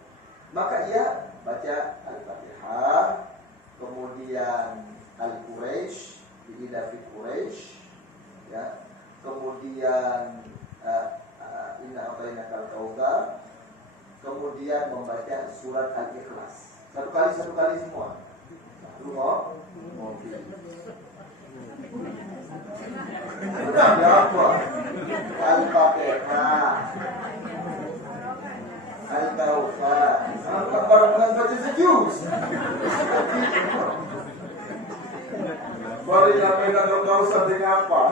maka ia baca Al-Fatihah, kemudian Al-Quraisy, Ila fi Quraisy, ya, kemudian Inna a'tainakal kautsar, kemudian membaca surat Al-Ikhlas. Satu kali semua. Ngopi. Udah apa? Al-Fatihah, Al-Kautsar. Barang-barang baca sejus. Baru nyampaikan Al-Kautsar dengan apa?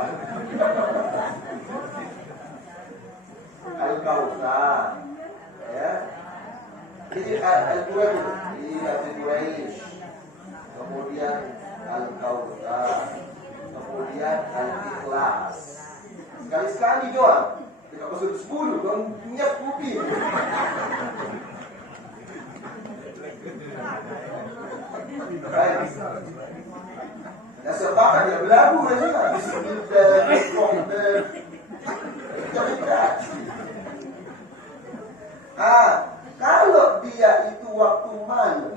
Al-Kautsar, ya. Jadi Al-Quraisy, kemudian Al-Kautsar, kemudian Al-Ikhlas. Sekali-sekali doang. Tidak pasal 10, dong nyiap kopi. Baik. Nah, sepakat dia belagu aja. Bismillah, kalau dia itu waktu malam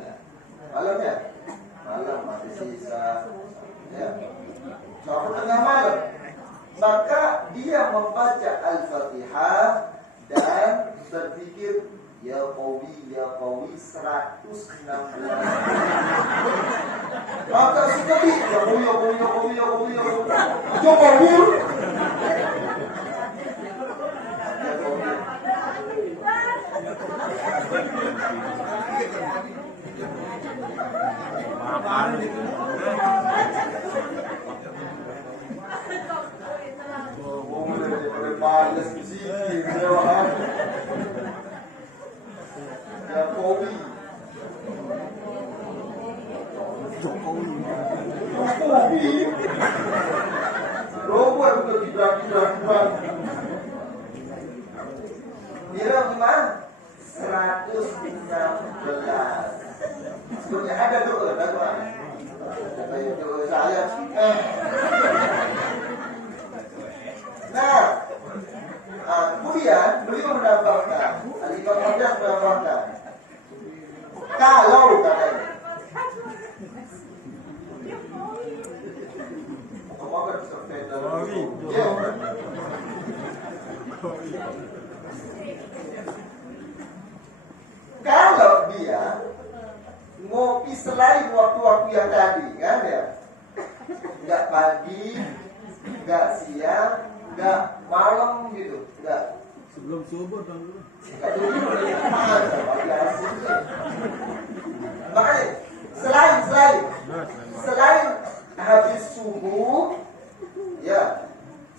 masih sisa, ya, sampai tengah malam, maka dia membaca Al-Fatihah dan berzikir ya qawi 116. Maka sekali ya qawi Bila gimana? 116. Sebenarnya ada doa. Kayak doa saya. Nah, kemudian beliau menambahkan, Al-Imam Ahmad menambahkan, kalau katanya, kalau dia ngopi selain waktu-waktu yang tadi, kan ya, nggak pagi, nggak siang, nggak malam gitu, nggak sebelum subuh bang dulu. Makanya selain habis subuh, ya,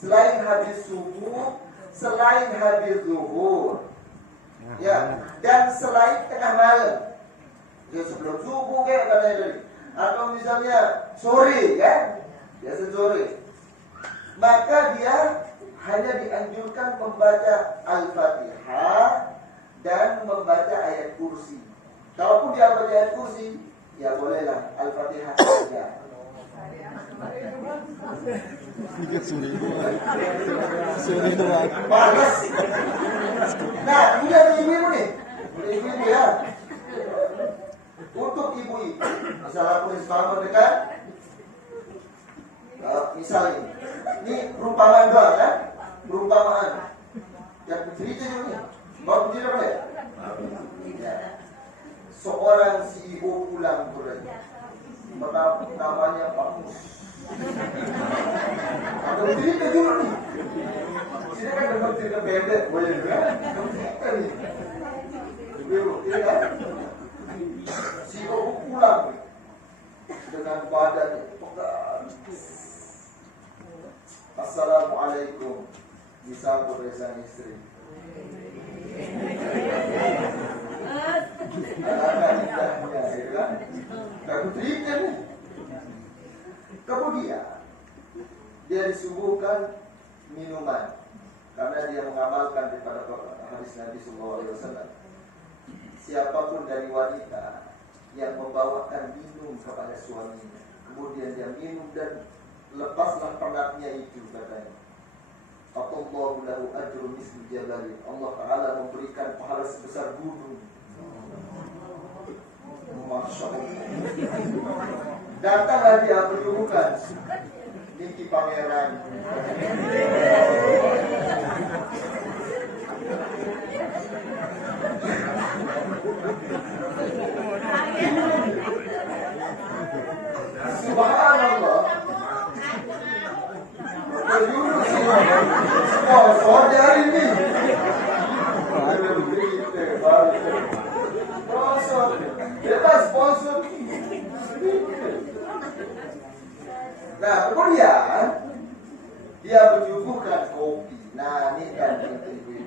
selain habis subuh, selain habis zuhur, ya, dan selain tengah malam, ya sebelum subuh kayak katanya tadi, atau misalnya sore, kan, biasa sore, maka dia hanya dianjurkan membaca Al-Fatihah dan membaca ayat kursi. Kalaupun dia baca ayat kursi, ya bolehlah Al-Fatihah saja. Panas. Nah, ini ada ibu-ibu nih. Ibu-ibu ya. Untuk ibu-ibu, misalnya aku sekarang mendekat, misalnya, ini perumpamaan doang kan? Perumpamaan. Yang bercerita juga nih. Mau bercerita apa ya? Seorang CEO pulang namanya Pak Mus. Ada bercerita juga nih. Sini kan dengar cerita pendek, boleh juga. Cerita nih. Ini kan? CEO pulang dengan badannya pegang. Assalamualaikum, disambut oleh sang istri. Kemudian dia disuguhkan minuman karena dia mengamalkan daripada hadis Nabi SAW. Siapapun dari wanita yang membawakan minum kepada suaminya, kemudian dia minum dan lepaslah penatnya itu katanya. Allahu lahu ajrun mislu jabali. Allah Ta'ala memberikan pahala sebesar gunung. Masya Allah. Datanglah dia berjulukan Niki Pangeran. Subhanallah. Berjuluk sponsor hari ini. Sponsor. Bebas sponsor. Nah, kemudian dia menyuguhkan kopi. Nah, ini kan itu.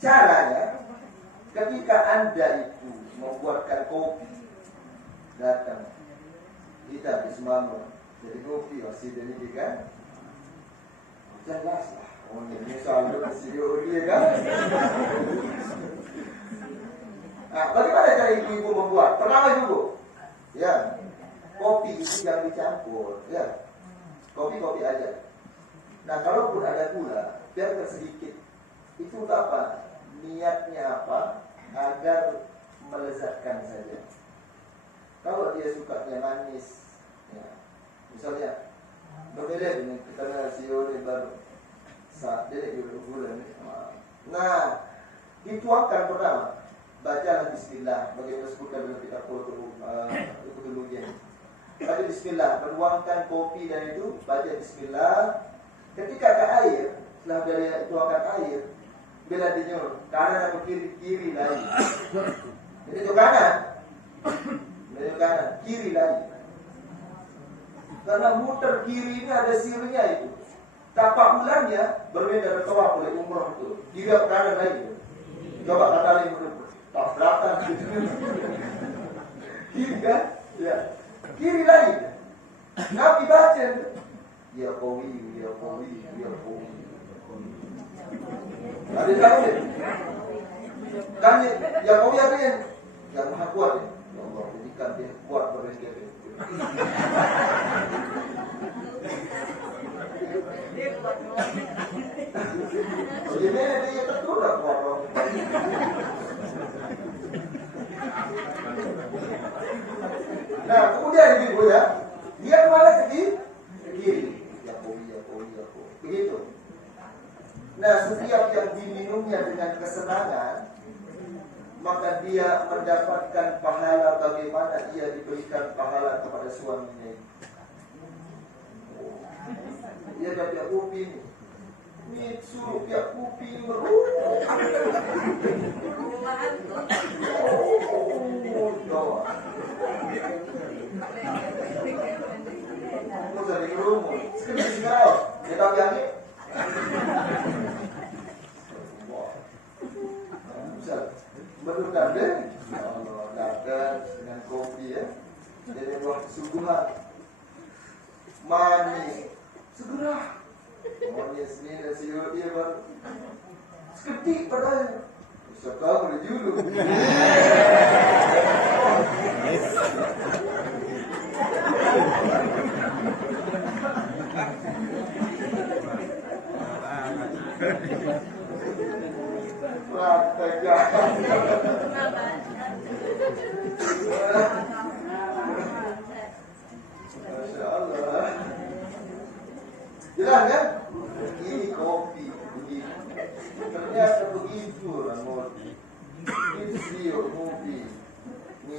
Caranya, ketika Anda itu membuatkan kopi, datang kita habis mamu jadi kopi masih jadi kan? Jelas lah. Oh, ini selalu masih dia kan? Nah, bagaimana cara ibu-ibu membuat? Pertama dulu, ya, kopi itu yang dicampur, ya, kopi aja. Nah, kalaupun ada gula, biar sedikit. Itu apa? Niatnya apa? Agar melezatkan saja. Kalau dia sukanya manis, ya, misalnya berbeda dengan kita CEO ini baru saat dia gula ini. Nah, dituangkan pertama. Bacalah Bismillah, bagaimana disebutkan dalam kitab Qutuluddin. Baca Bismillah, menuangkan kopi dan itu baca Bismillah. Ketika ke air, setelah dia tuangkan air, bila dinyur kanan atau kiri lagi. Jadi itu kanan, kiri lagi. Karena muter kiri ini ada sirinya itu. Tapak bulannya berbeda dengan tawaf oleh umroh itu. Kiri ke kanan lagi. Coba kata lain tak belakang. Kiri kan? Ya. Kiri lagi. Nabi baca. Ya Qawi. Ada tahu ni? Kan ya Qawi apa yang? Yang Maha Kuat ni. Ya Allah, jadikan dia kuat berengket. Jadi dia tentu dah kuat. Nah, kemudian ibu ya, dia kemana ke kiri. Ya Qawi. Begitu. Nah, setiap yang diminumnya dengan kesenangan, maka dia mendapatkan pahala bagaimana dia diberikan pahala kepada suaminya. Dia dah pihak kopi ni. Ni suruh pihak kopi doa. Aku jadi rumah. Sekarang sekarang. Dia tahu yang ni. Berduka deh. Allah datang dengan kopi ya. Jadi buat suguhan. Manis. Segera. Manis ni dan siapa dia baru. Seketik padahal. Sekarang boleh dulu. Masya Allah. Jelas kan? Ini kopi begitu. Ternyata begitu orang kopi. Ini dia kopi. Ini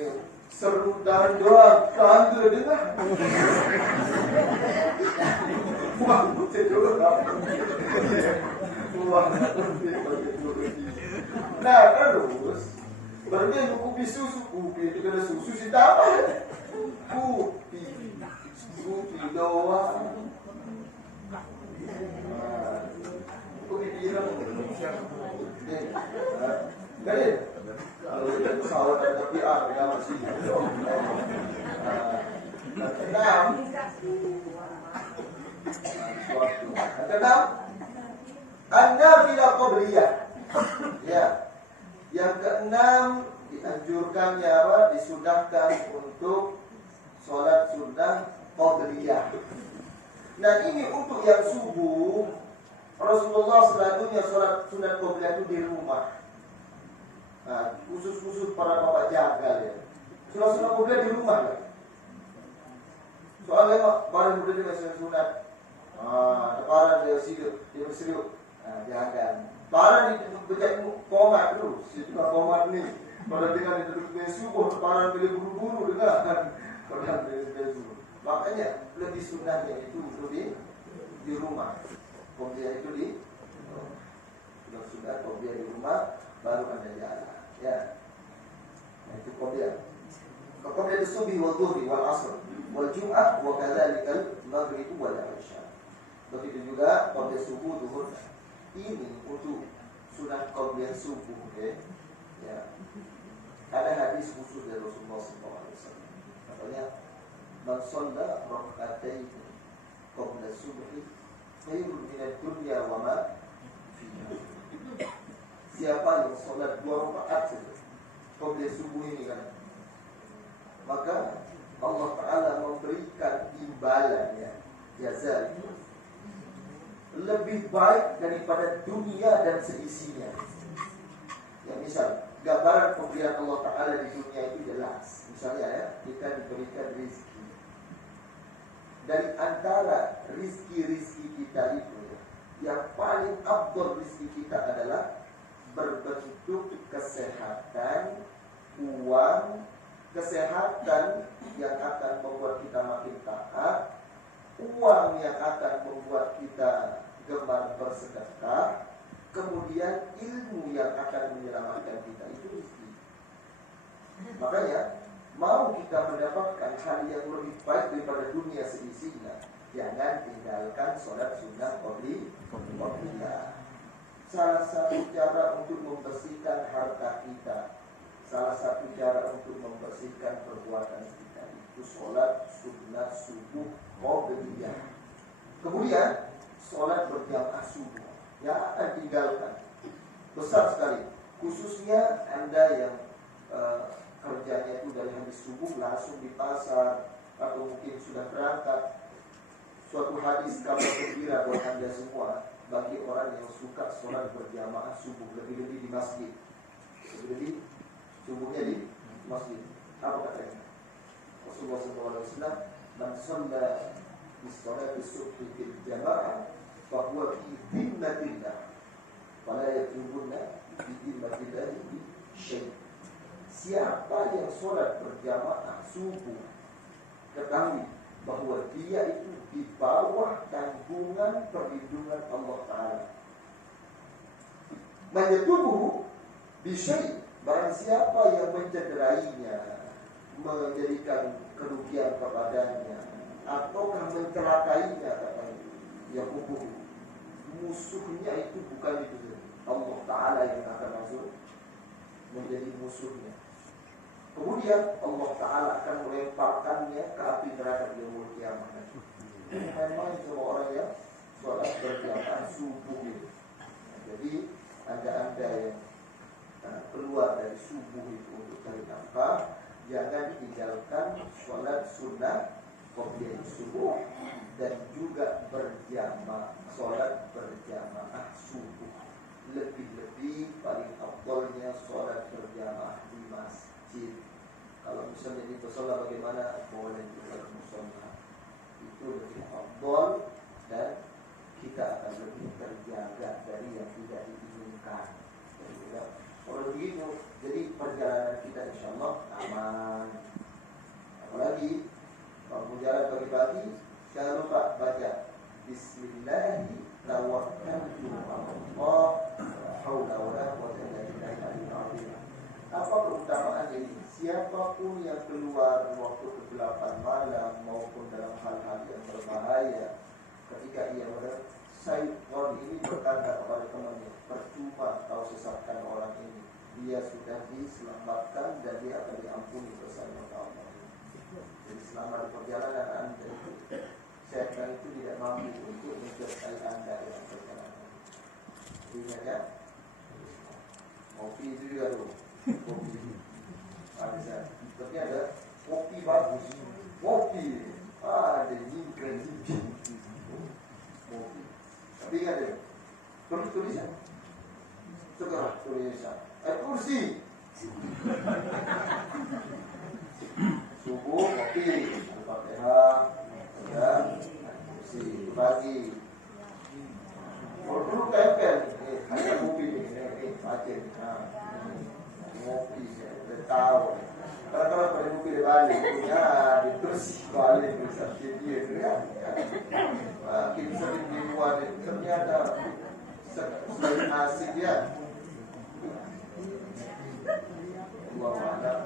seru dan doa tanda dengar. Wah, betul. Nah, terus berbeda kopi susu, kopi itu kena susu ditambah. Kopi doang. Kopi pirang. Jadi, kalau kita pesawat ada PR, ya masih. Keenam, an-nafilah qabliyah. Ya. Yang keenam dianjurkannya apa? Disunahkan untuk sholat sunnah qabliyah. Nah ini untuk yang subuh, Rasulullah selalunya sholat sunat qobliyah itu di rumah. Nah, khusus para bapak jagal ya. Sholat sunat qobliyah di rumah ya. Soalnya barang udah dia sunat. Barang dia serius. Nah, jangan. Barang di bejat komat dulu. Situ komat nih. Pada dengan itu subuh, barang pilih buru-buru dengan. Kalau dia subuh. Makanya lebih sunahnya itu di rumah. Qobliyah itu di sudah qobliyah di rumah baru Anda jalan. Ya. Nah, itu qobliyah. Qobliyah as-subhi wal dhuhri wal 'ashr wal jum'ah wa kadzalikal maghrib wal 'isya. Begitu juga qobliyah subuh, zuhur. Ini untuk sunah qobliyah subuh ya. Ada hadis khusus dari Rasulullah SAW. Katanya man shalla rak'atayn qabla subhi khairun minad dunya wa ma fiha. Siapa yang sholat 2 rakaat saja qabla subuh ini kan, maka Allah Ta'ala memberikan imbalannya, jaza itu lebih baik daripada dunia dan seisinya. Ya misal gambaran pemberian Allah Ta'ala di dunia itu jelas. Misalnya ya, kita diberikan rezeki. Dari antara rizki-rizki kita itu yang paling afdal rizki kita adalah berbentuk kesehatan, uang, kesehatan yang akan membuat kita makin taat, uang yang akan membuat kita gemar bersedekah, kemudian ilmu yang akan menyelamatkan kita, itu rezeki. Makanya mau kita mendapatkan hal yang lebih baik daripada dunia seisinya, jangan tinggalkan sholat sunnah qobliyah. Salah satu cara untuk membersihkan harta kita, salah satu cara untuk membersihkan perbuatan kita itu sholat sunnah subuh qobliyah. Kemudian sholat berjamaah subuh yang akan tinggalkan besar sekali, khususnya Anda yang kerjanya itu dari habis subuh langsung di pasar atau mungkin sudah berangkat. Suatu hadis kabar gembira buat Anda semua bagi orang yang suka sholat berjamaah subuh, lebih-lebih di masjid, lebih-lebih subuhnya di masjid. Apa katanya? Rasulullah SAW, man shalla bi sholati subhi bil jamaah fa huwa fi dhimmatillah wa la yatrubunna bi dhimmatillah bi syai'. Siapa yang sholat berjamaah subuh, ketahui bahwa dia itu di bawah tanggungan perlindungan Allah Ta'ala. Menyetubuh bisyai, barang siapa yang mencederainya, menjadikan kerugian kepadanya, ataukah mencelakainya, katanya, ya kubuh. Musuhnya itu bukan itu, Allah Ta'ala yang akan masuk menjadi musuhnya. Kemudian Allah Ta'ala akan melemparkannya ke api neraka di yaumul qiyamah. Memang semua orang yang sholat berjamaah subuh itu. Jadi anda yang keluar dari subuh itu untuk cari nafkah, jangan tinggalkan sholat sunnah qobliyah subuh dan juga sholat berjamaah subuh. Lebih-lebih paling afdalnya sholat berjamaah di masjid. Kalau misalnya di musola bagaimana, boleh juga di musola. Itu lebih afdal dan kita akan lebih terjaga dari yang tidak diinginkan. Kalau begitu, jadi perjalanan kita insya Allah aman. Apalagi kalau berjalan pagi-pagi, jangan lupa baca Bismillahirrahmanirrahim. Tawakkaltu 'ala Allah, la haula wa la quwwata illa billah. Apa keutamaan ini? Siapapun yang keluar waktu kegelapan malam maupun dalam hal-hal yang berbahaya, ketika ia syaitan ini berkata kepada temannya, percuma kau sesatkan orang ini, dia sudah diselamatkan dan dia akan diampuni bersama Allah. Jadi selama di perjalanan Anda itu, syaitan itu tidak mampu untuk mencerai Anda dalam perjalanan. Ingat ya, kopi itu juga tuh, kopi. Tapi ada kopi bagus, kopi ada nyingkren. Tapi ingat ya, tulis tulisan. Segera tulisan. Kursi. Subuh kopi, Al-Fatihah, ya, kursi pagi. Kalau dulu tempel, hanya kopi ini, macet, ngopi, tahu. Kadang-kadang pada kopi di Bali, ya, terus balik bisa dia, ya. Kita sering di luar, ternyata selain asik ya. Allah